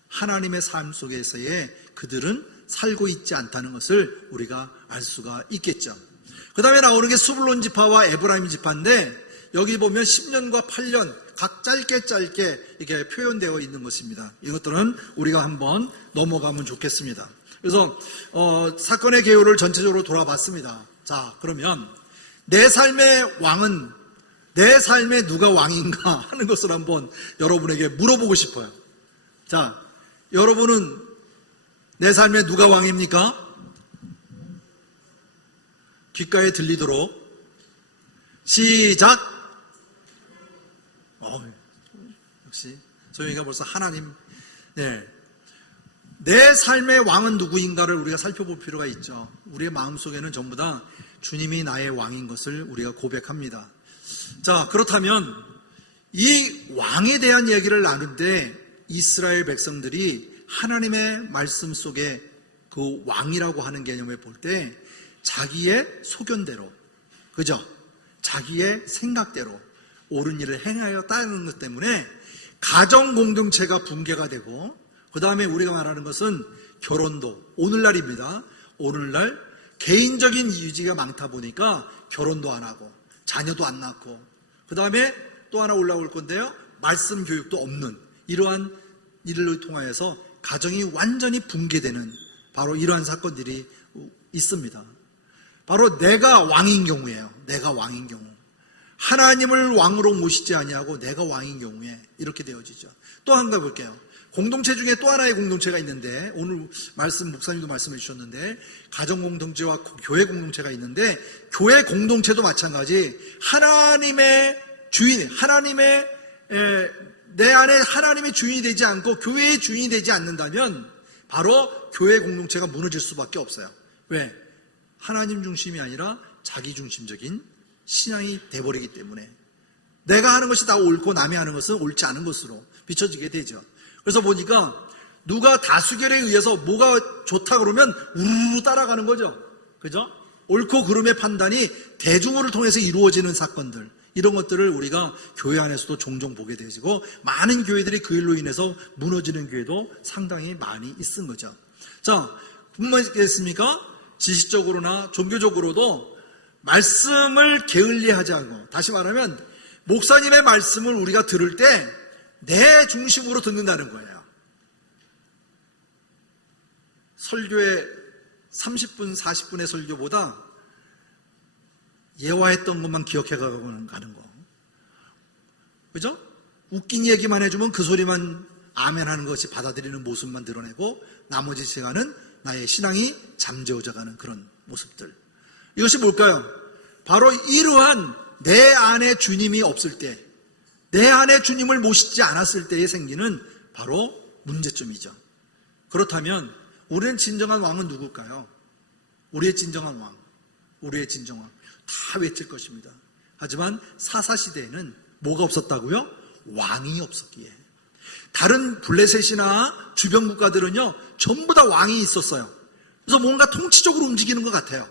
하나님의 삶 속에서의 그들은 살고 있지 않다는 것을 우리가 알 수가 있겠죠. 그 다음에 나오는 게 스불론 지파와 에브라임 지파인데 여기 보면 10년과 8년 각 짧게 이렇게 표현되어 있는 것입니다. 이것들은 우리가 한번 넘어가면 좋겠습니다. 그래서 사건의 개요를 전체적으로 돌아봤습니다. 자, 그러면 내 삶의 왕은, 내 삶에 누가 왕인가 하는 것을 한번 여러분에게 물어보고 싶어요. 자, 여러분은 내 삶에 누가 왕입니까? 귓가에 들리도록 시작. 역시 소영이가 벌써 하나님. 네, 내 삶의 왕은 누구인가를 우리가 살펴볼 필요가 있죠. 우리의 마음속에는 전부 다 주님이 나의 왕인 것을 우리가 고백합니다. 자, 그렇다면 이 왕에 대한 이야기를 나눌 때 이스라엘 백성들이 하나님의 말씀 속에 그 왕이라고 하는 개념을 볼 때 자기의 소견대로, 그죠? 자기의 생각대로 옳은 일을 행하였다는 것 때문에 가정 공동체가 붕괴가 되고, 그 다음에 우리가 말하는 것은 결혼도, 오늘날입니다. 오늘날 개인적인 이유지가 많다 보니까 결혼도 안 하고 자녀도 안 낳고, 그 다음에 또 하나 올라올 건데요, 말씀 교육도 없는 이러한 일을 통하여서 가정이 완전히 붕괴되는 바로 이러한 사건들이 있습니다. 바로 내가 왕인 경우예요. 내가 왕인 경우, 하나님을 왕으로 모시지 아니하고 내가 왕인 경우에 이렇게 되어지죠. 또 한 가지 볼게요. 공동체 중에 또 하나의 공동체가 있는데, 오늘 말씀 목사님도 말씀해 주셨는데 가정 공동체와 교회 공동체가 있는데, 교회 공동체도 마찬가지 하나님의 주인, 내 안에 하나님의 주인이 되지 않고 교회의 주인이 되지 않는다면 바로 교회 공동체가 무너질 수밖에 없어요. 왜? 하나님 중심이 아니라 자기 중심적인 신앙이 돼버리기 때문에 내가 하는 것이 다 옳고 남이 하는 것은 옳지 않은 것으로 비춰지게 되죠. 그래서 보니까 누가 다수결에 의해서 뭐가 좋다 그러면 우르르 따라가는 거죠. 그죠? 옳고 그름의 판단이 대중을 통해서 이루어지는 사건들, 이런 것들을 우리가 교회 안에서도 종종 보게 되지고, 많은 교회들이 그 일로 인해서 무너지는 교회도 상당히 많이 있은 거죠. 자, 뿐만 있겠습니까? 지식적으로나 종교적으로도 말씀을 게을리하지 않고, 다시 말하면 목사님의 말씀을 우리가 들을 때 내 중심으로 듣는다는 거예요. 설교에 30분, 40분의 설교보다 예화했던 것만 기억해 가는 거. 그죠? 웃긴 얘기만 해주면 그 소리만 아멘 하는 것이 받아들이는 모습만 드러내고, 나머지 시간은 나의 신앙이 잠재워져 가는 그런 모습들. 이것이 뭘까요? 바로 이러한 내 안에 주님이 없을 때, 내 안에 주님을 모시지 않았을 때에 생기는 바로 문제점이죠. 그렇다면 우리는 진정한 왕은 누굴까요? 우리의 진정한 왕, 우리의 진정한 왕 다 외칠 것입니다. 하지만 사사시대에는 뭐가 없었다고요? 왕이 없었기에. 다른 블레셋이나 주변 국가들은요 전부 다 왕이 있었어요. 그래서 뭔가 통치적으로 움직이는 것 같아요.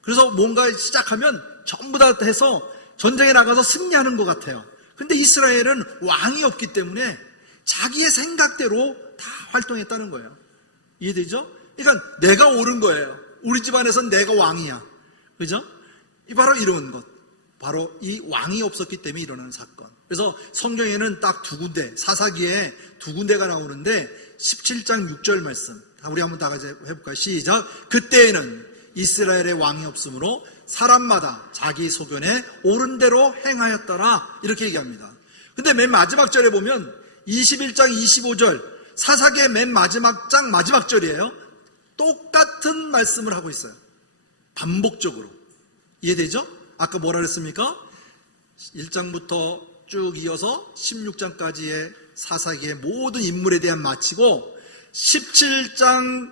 그래서 뭔가 시작하면 전부 다 해서 전쟁에 나가서 승리하는 것 같아요. 근데 이스라엘은 왕이 없기 때문에 자기의 생각대로 다 활동했다는 거예요. 이해되죠? 그러니까 내가 옳은 거예요. 우리 집안에서는 내가 왕이야. 그죠? 바로 이런 것. 바로 이 왕이 없었기 때문에 일어나는 사건. 그래서 성경에는 딱 두 군데, 사사기에 두 군데가 나오는데 17장 6절 말씀. 우리 한번 다 같이 해볼까요? 시작. 그때에는 이스라엘의 왕이 없으므로 사람마다 자기 소견에 옳은 대로 행하였더라, 이렇게 얘기합니다. 근데 맨 마지막 절에 보면 21장 25절, 사사기의 맨 마지막 장 마지막 절이에요. 똑같은 말씀을 하고 있어요. 반복적으로. 이해되죠? 아까 뭐라 그랬습니까? 1장부터 쭉 이어서 16장까지의 사사기의 모든 인물에 대한 마치고 17장부터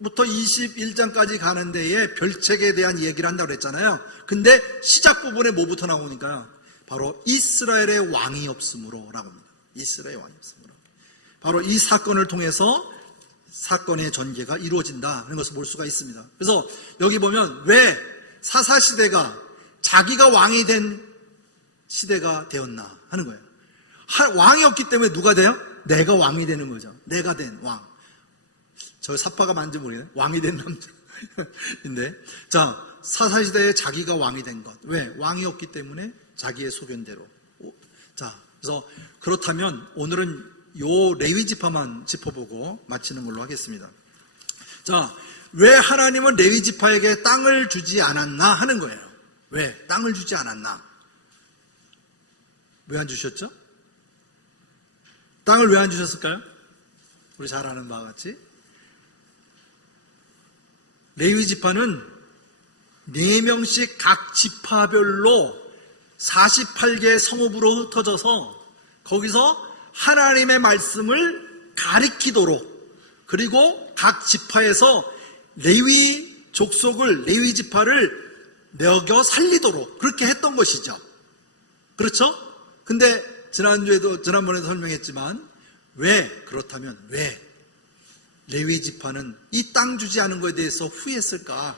21장까지 가는 데에 별책에 대한 얘기를 한다고 그랬잖아요. 근데 시작 부분에 뭐부터 나오니까요? 바로 이스라엘의 왕이 없으므로 라고 합니다. 이스라엘의 왕이 없으므로. 바로 이 사건을 통해서 사건의 전개가 이루어진다 하는 것을 볼 수가 있습니다. 그래서 여기 보면 왜 사사시대가 자기가 왕이 된 시대가 되었나 하는 거예요. 왕이 없기 때문에 누가 돼요? 내가 왕이 되는 거죠. 내가 된 왕. 저 사파가 만지 모르겠네. 왕이 된 남자인데, 자, 사사시대에 자기가 왕이 된 것. 왜? 왕이 없기 때문에 자기의 소견대로. 자, 그래서 그렇다면 오늘은 요 레위 지파만 짚어보고 마치는 걸로 하겠습니다. 자, 왜 하나님은 레위 지파에게 땅을 주지 않았나 하는 거예요. 왜? 땅을 주지 않았나? 왜 안 주셨죠? 땅을 왜 안 주셨을까요? 우리 잘 아는 바와 같이 레위 지파는 4명씩 각 지파별로 48개의 성읍으로 흩어져서 거기서 하나님의 말씀을 가리키도록, 그리고 각 지파에서 레위 족속을, 레위 지파를 먹여 살리도록 그렇게 했던 것이죠. 그렇죠? 근데 지난번에도 설명했지만 왜? 그렇다면 왜? 레위 지파는 이 땅 주지 않은 것에 대해서 후회했을까?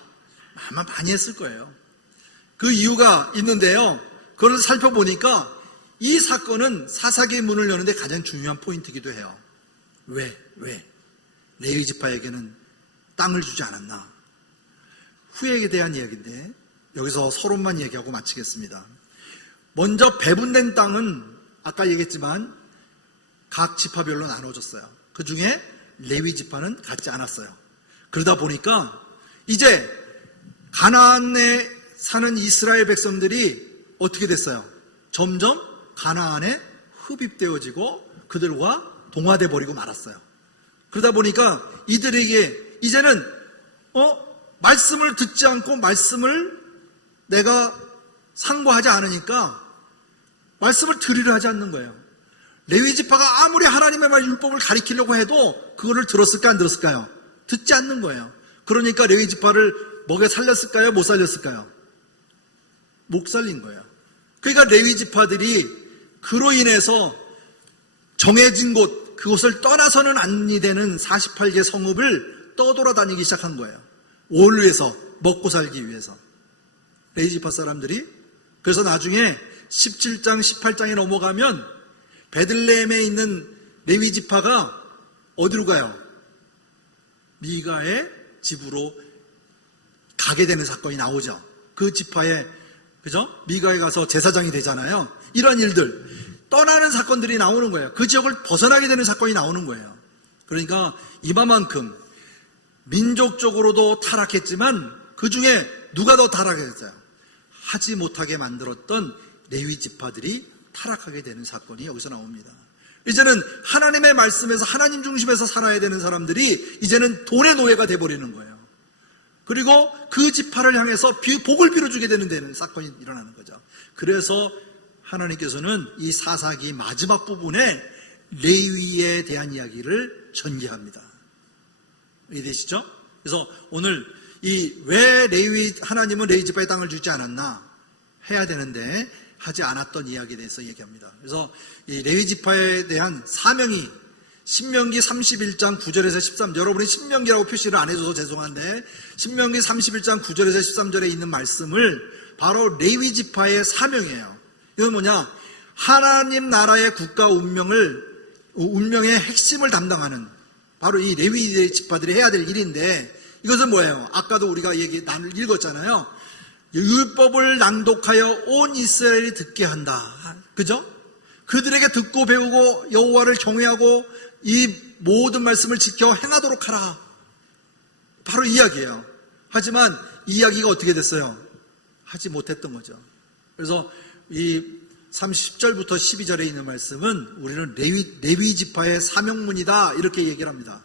아마 많이 했을 거예요. 그 이유가 있는데요. 그걸 살펴보니까 이 사건은 사사기의 문을 여는데 가장 중요한 포인트이기도 해요. 왜? 레위 지파에게는 땅을 주지 않았나? 후회에 대한 이야기인데 여기서 서론만 얘기하고 마치겠습니다. 먼저 배분된 땅은 아까 얘기했지만 각 지파별로 나눠졌어요. 그 중에 레위 지파는 갖지 않았어요. 그러다 보니까 이제 가나안에 사는 이스라엘 백성들이 어떻게 됐어요? 점점 가나안에 흡입되어지고 그들과 동화돼 버리고 말았어요. 그러다 보니까 이들에게 이제는 말씀을 듣지 않고 말씀을 내가 상고하지 않으니까 말씀을 들으려 하지 않는 거예요. 레위 지파가 아무리 하나님의 말 율법을 가리키려고 해도 그거를 들었을까 안 들었을까요? 듣지 않는 거예요. 그러니까 레위 지파를 먹여 살렸을까요? 못 살렸을까요? 못 살린 거예요. 그러니까 레위 지파들이 그로 인해서 정해진 곳, 그곳을 떠나서는 아니 되는 48개 성읍을 떠돌아다니기 시작한 거예요. 뭘 위해서? 먹고 살기 위해서. 레위 지파 사람들이. 그래서 나중에 17장, 18장에 넘어가면 베들레헴에 있는 레위 지파가 어디로 가요? 미가의 집으로 가게 되는 사건이 나오죠. 그 지파에, 그죠? 미가에 가서 제사장이 되잖아요. 이런 일들, 떠나는 사건들이 나오는 거예요. 그 지역을 벗어나게 되는 사건이 나오는 거예요. 그러니까 이만큼 민족적으로도 타락했지만 그 중에 누가 더 타락했어요? 하지 못하게 만들었던 레위 지파들이 타락하게 되는 사건이 여기서 나옵니다. 이제는 하나님의 말씀에서 하나님 중심에서 살아야 되는 사람들이 이제는 돈의 노예가 돼버리는 거예요. 그리고 그 지파를 향해서 복을 빌어주게 되는 사건이 일어나는 거죠. 그래서 하나님께서는 이 사사기 마지막 부분에 레위에 대한 이야기를 전개합니다. 이해되시죠? 그래서 오늘 왜 하나님은 레위 지파의 땅을 주지 않았나 해야 되는데 하지 않았던 이야기에 대해서 얘기합니다. 그래서 이 레위 지파에 대한 사명이 신명기 31장 9절에서 13절, 여러분이 신명기라고 표시를 안 해줘서 죄송한데 신명기 31장 9절에서 13절에 있는 말씀을 바로 레위 지파의 사명이에요. 이건 뭐냐? 하나님 나라의 국가 운명의 핵심을 담당하는 바로 이 레위 지파들이 해야 될 일인데 이것은 뭐예요? 아까도 우리가 나눌 읽었잖아요. 율법을 낭독하여 온 이스라엘이 듣게 한다. 그죠? 그들에게 듣고 배우고 여호와를 경외하고 이 모든 말씀을 지켜 행하도록 하라. 바로 이 이야기예요. 하지만 이 이야기가 어떻게 됐어요? 하지 못했던 거죠. 그래서 이 30절부터 12절에 있는 말씀은 우리는 레위 지파의 사명문이다 이렇게 얘기를 합니다.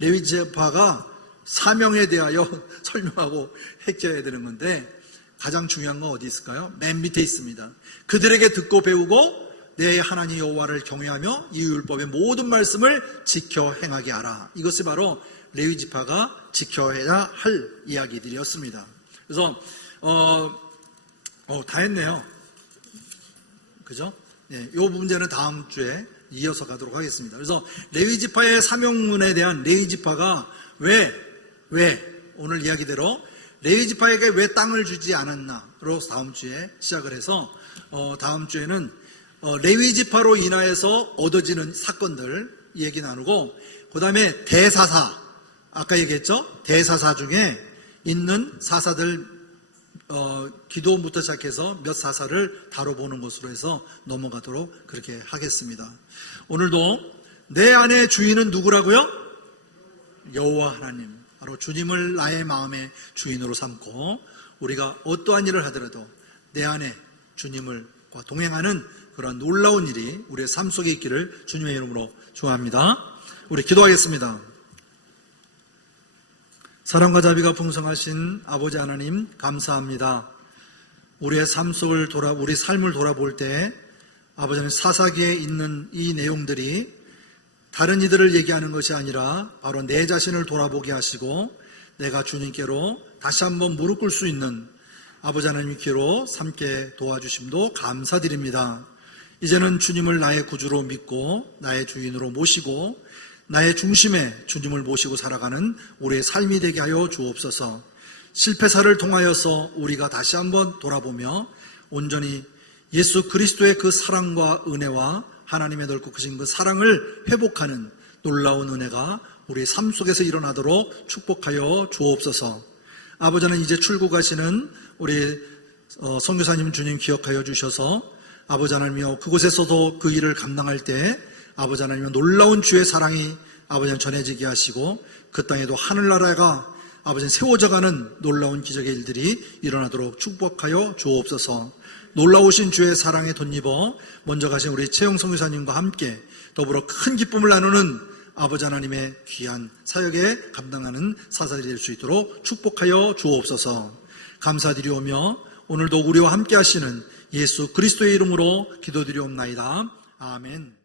레위 지파가 사명에 대하여 설명하고 해결해야 되는 건데 가장 중요한 건 어디 있을까요? 맨 밑에 있습니다. 그들에게 듣고 배우고 내 하나님 여호와를 경외하며 이 율법의 모든 말씀을 지켜 행하게 하라. 이것이 바로 레위 지파가 지켜야 할 이야기들이었습니다. 그래서 다 했네요. 그죠? 네, 이 문제는 다음 주에 이어서 가도록 하겠습니다. 그래서 레위 지파의 사명문에 대한 레위 지파가 왜 오늘 이야기대로 레위 지파에게 왜 땅을 주지 않았나로 다음 주에 시작을 해서 다음 주에는 레위 지파로 인하여서 얻어지는 사건들 얘기 나누고 그 다음에 대사사 아까 얘기했죠? 대사사 중에 있는 사사들 기도부터 시작해서 몇 사사를 다뤄보는 것으로 해서 넘어가도록 그렇게 하겠습니다. 오늘도 내 안의 주인은 누구라고요? 여호와 하나님. 바로 주님을 나의 마음의 주인으로 삼고 우리가 어떠한 일을 하더라도 내 안에 주님과 동행하는 그런 놀라운 일이 우리의 삶 속에 있기를 주님의 이름으로 축원합니다. 우리 기도하겠습니다. 사랑과 자비가 풍성하신 아버지 하나님 감사합니다. 우리의 삶 속을 우리 삶을 돌아볼 때 아버지는 사사기에 있는 이 내용들이 다른 이들을 얘기하는 것이 아니라 바로 내 자신을 돌아보게 하시고 내가 주님께로 다시 한번 무릎 꿇을 수 있는 아버지 하나님께로 삼게 도와주심도 감사드립니다. 이제는 주님을 나의 구주로 믿고 나의 주인으로 모시고 나의 중심에 주님을 모시고 살아가는 우리의 삶이 되게 하여 주옵소서. 실패사를 통하여서 우리가 다시 한번 돌아보며 온전히 예수 그리스도의 그 사랑과 은혜와 하나님의 넓고 크신 그 사랑을 회복하는 놀라운 은혜가 우리의 삶 속에서 일어나도록 축복하여 주옵소서. 아버지 하나님, 이제 출국하시는 우리 선교사님 주님 기억하여 주셔서 아버지 하나님이여 그곳에서도 그 일을 감당할 때 아버지 하나님이여 놀라운 주의 사랑이 아버지 하나님 전해지게 하시고 그 땅에도 하늘나라가 아버지 세워져가는 놀라운 기적의 일들이 일어나도록 축복하여 주옵소서. 놀라우신 주의 사랑에 덧입어 먼저 가신 우리 최영 선교사님과 함께 더불어 큰 기쁨을 나누는 아버지 하나님의 귀한 사역에 감당하는 사사들이 될 수 있도록 축복하여 주옵소서. 감사드리오며 오늘도 우리와 함께 하시는 예수 그리스도의 이름으로 기도드리옵나이다. 아멘.